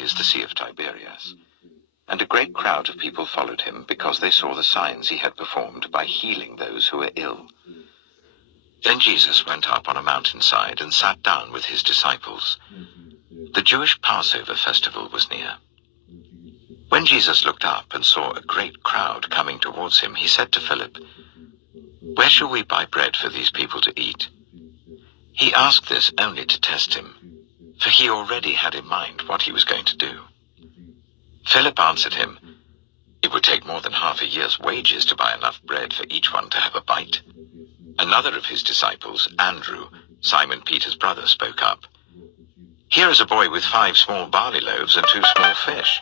is the Sea of Tiberias. And a great crowd of people followed him because they saw the signs he had performed by healing those who were ill. Then Jesus went up on a mountainside and sat down with his disciples. The Jewish Passover festival was near. When Jesus looked up and saw a great crowd coming towards him, he said to Philip, "Where shall we buy bread for these people to eat?" He asked this only to test him, for he already had in mind what he was going to do. Philip answered him, "It would take more than half a year's wages to buy enough bread for each one to have a bite." Another of his disciples, Andrew, Simon Peter's brother, spoke up. "Here is a boy with 5 small barley loaves and 2 small fish.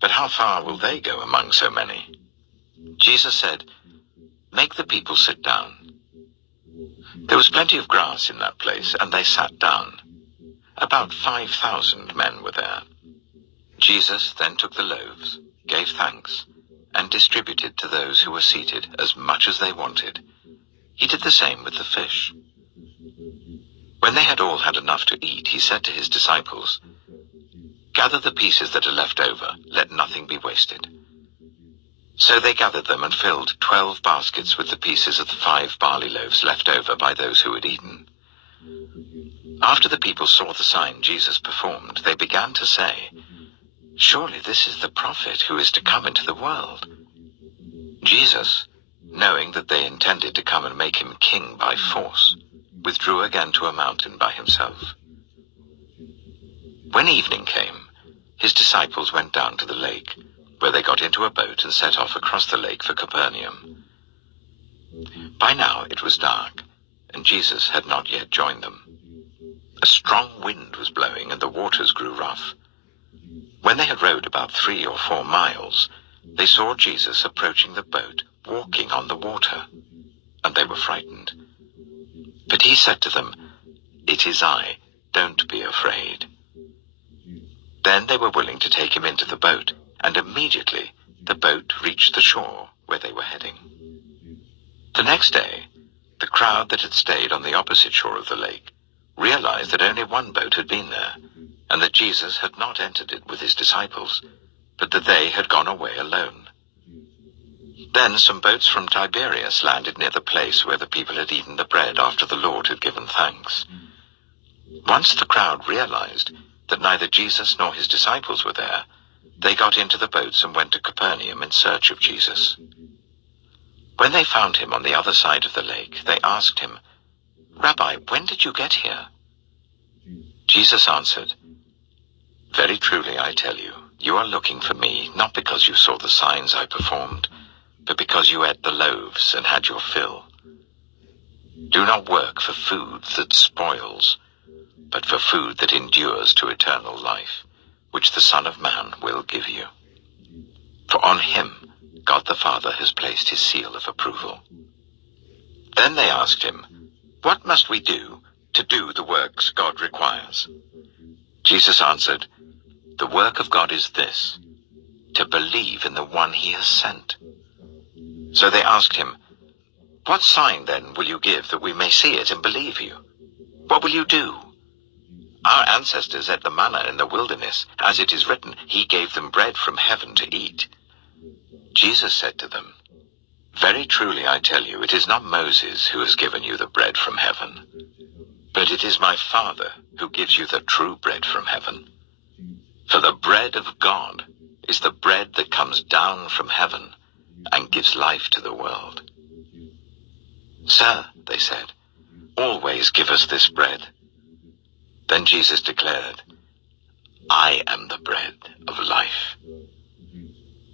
But how far will they go among so many?" Jesus said, "Make the people sit down." There was plenty of grass in that place, and they sat down. About 5,000 men were there. Jesus then took the loaves, gave thanks, and distributed to those who were seated as much as they wanted. He did the same with the fish. When they had all had enough to eat, he said to his disciples, "Gather the pieces that are left over, let nothing be wasted." So they gathered them and filled 12 baskets with the pieces of the 5 barley loaves left over by those who had eaten. After the people saw the sign Jesus performed, they began to say, "Surely this is the prophet who is to come into the world." Jesus, knowing that they intended to come and make him king by force, withdrew again to a mountain by himself. When evening came, his disciples went down to the lake, where they got into a boat and set off across the lake for Capernaum. By now it was dark, and Jesus had not yet joined them. A strong wind was blowing, and the waters grew rough. When they had rowed about 3 or 4 miles, they saw Jesus approaching the boat, walking on the water, and they were frightened. But he said to them, "It is I, don't be afraid." Then they were willing to take him into the boat, and immediately the boat reached the shore where they were heading. The next day, the crowd that had stayed on the opposite shore of the lake realized that only one boat had been there, and that Jesus had not entered it with his disciples, but that they had gone away alone. Then some boats from Tiberias landed near the place where the people had eaten the bread after the Lord had given thanks. Once the crowd realized that neither Jesus nor his disciples were there, they got into the boats and went to Capernaum in search of Jesus. When they found him on the other side of the lake, they asked him, "Rabbi, when did you get here?" Jesus answered, "Very truly I tell you, you are looking for me not because you saw the signs I performed, but because you ate the loaves and had your fill. Do not work for food that spoils, but for food that endures to eternal life, which the Son of Man will give you. For on him God the Father has placed his seal of approval." Then they asked him, "What must we do to do the works God requires?" Jesus answered, "The work of God is this, to believe in the one he has sent." So they asked him, "What sign then will you give that we may see it and believe you? What will you do?" "Our ancestors ate the manna in the wilderness. As it is written, he gave them bread from heaven to eat." Jesus said to them, "Very truly I tell you, it is not Moses who has given you the bread from heaven, but it is my Father who gives you the true bread from heaven. For the bread of God is the bread that comes down from heaven and gives life to the world." "Sir," they said, "always give us this bread." Then Jesus declared, "I am the bread of life.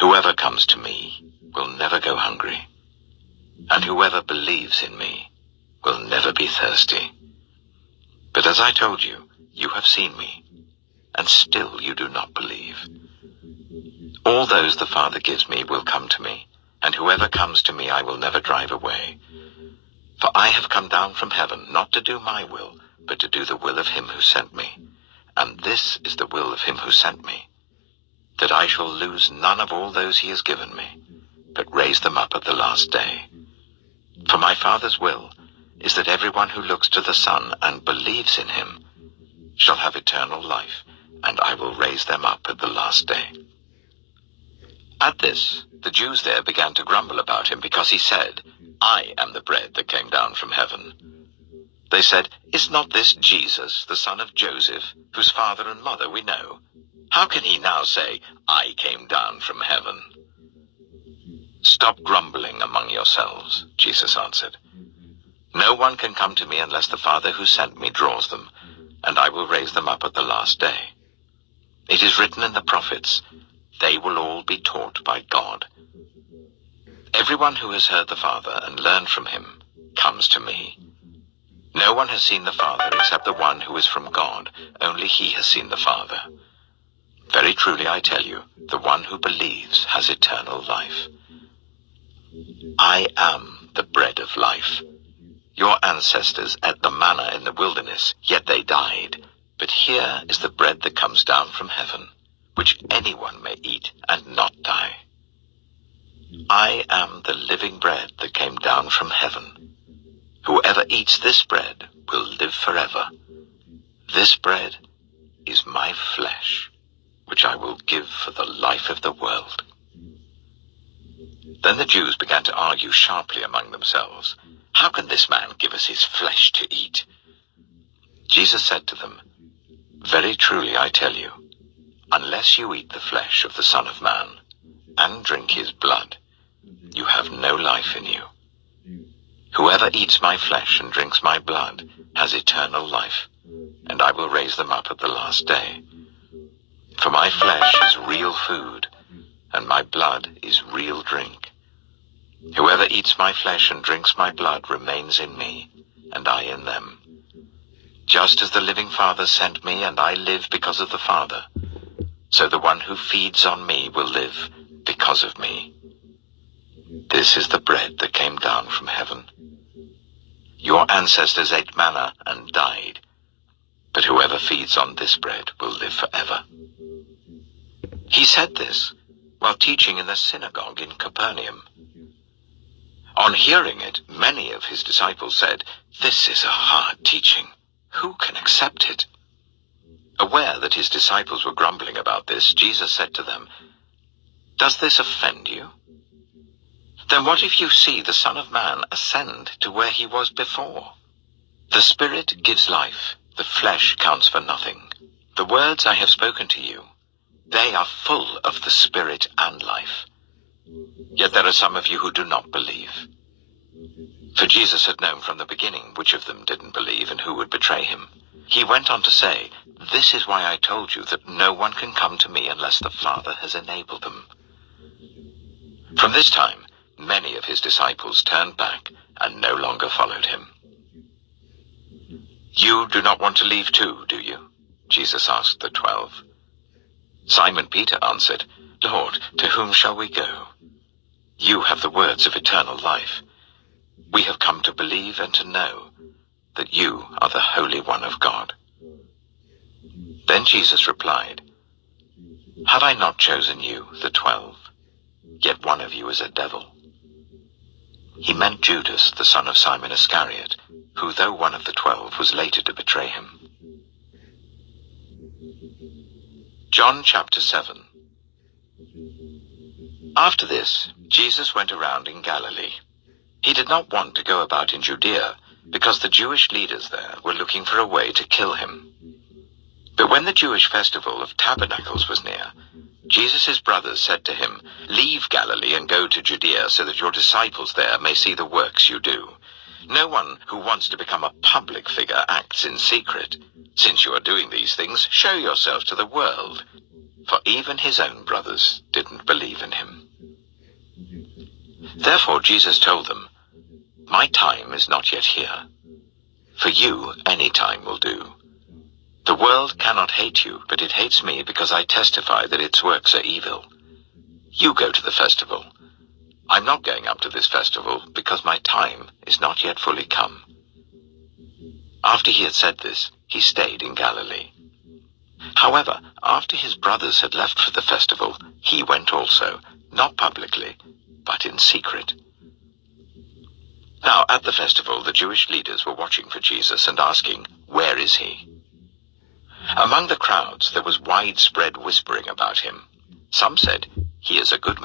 Whoever comes to me will never go hungry, and whoever believes in me will never be thirsty. But as I told you, you have seen me, and still you do not believe. All those the Father gives me will come to me, and whoever comes to me I will never drive away. For I have come down from heaven not to do my will, but to do the will of him who sent me. And this is the will of him who sent me, that I shall lose none of all those he has given me, but raise them up at the last day. For my Father's will is that everyone who looks to the Son and believes in him shall have eternal life, and I will raise them up at the last day." At this, the Jews there began to grumble about him because he said, "I am the bread that came down from heaven." They said, "Is not this Jesus, the son of Joseph, whose father and mother we know? How can he now say, 'I came down from heaven'?" "Stop grumbling among yourselves," Jesus answered. "No one can come to me unless the Father who sent me draws them, and I will raise them up at the last day. It is written in the prophets, 'They will all be taught by God.' Everyone who has heard the Father and learned from him comes to me. No one has seen the Father except the one who is from God. Only he has seen the Father. Very truly I tell you, the one who believes has eternal life. I am the bread of life. Your ancestors ate the manna in the wilderness, yet they died. But here is the bread that comes down from heaven, which anyone may eat and not die. I am the living bread that came down from heaven. Whoever eats this bread will live forever. This bread is my flesh, which I will give for the life of the world." Then the Jews began to argue sharply among themselves, "How can this man give us his flesh to eat?" Jesus said to them, "Very truly I tell you, unless you eat the flesh of the Son of Man and drink his blood, you have no life in you. Whoever eats my flesh and drinks my blood has eternal life, and I will raise them up at the last day. For my flesh is real food, and my blood is real drink. Whoever eats my flesh and drinks my blood remains in me, and I in them. Just as the living Father sent me, and I live because of the Father, so the one who feeds on me will live because of me. This is the bread that came down from heaven. Your ancestors ate manna and died, but whoever feeds on this bread will live forever." He said this while teaching in the synagogue in Capernaum. On hearing it, many of his disciples said, "This is a hard teaching. Who can accept it?" Aware that his disciples were grumbling about this, Jesus said to them, "Does this offend you? Then what if you see the Son of Man ascend to where he was before? The Spirit gives life, the flesh counts for nothing. The words I have spoken to you, they are full of the Spirit and life. Yet there are some of you who do not believe." For Jesus had known from the beginning which of them didn't believe and who would betray him. He went on to say, "This is why I told you that no one can come to me unless the Father has enabled them." From this time, many of his disciples turned back and no longer followed him. "You do not want to leave too, do you?" Jesus asked the 12. Simon Peter answered, "Lord, to whom shall we go? You have the words of eternal life. We have come to believe and to know that you are the Holy One of God." Then Jesus replied, "Have I not chosen you, the 12? Yet one of you is a devil." He meant Judas, the son of Simon Iscariot, who, though one of the 12, was later to betray him. John chapter 7. After this, Jesus went around in Galilee. He did not want to go about in Judea, because the Jewish leaders there were looking for a way to kill him. But when the Jewish festival of Tabernacles was near, Jesus' brothers said to him, "Leave Galilee and go to Judea, so that your disciples there may see the works you do. No one who wants to become a public figure acts in secret. Since you are doing these things, show yourself to the world." For even his own brothers didn't believe in him. Therefore Jesus told them, "My time is not yet here. For you, any time will do. The world cannot hate you, but it hates me because I testify that its works are evil. You go to the festival. I'm not going up to this festival because my time is not yet fully come." After he had said this, he stayed in Galilee. However, after his brothers had left for the festival, he went also, not publicly, but in secret. Now at the festival, the Jewish leaders were watching for Jesus and asking, "Where is he?" Among the crowds there was widespread whispering about him. Some said, "He is a good man."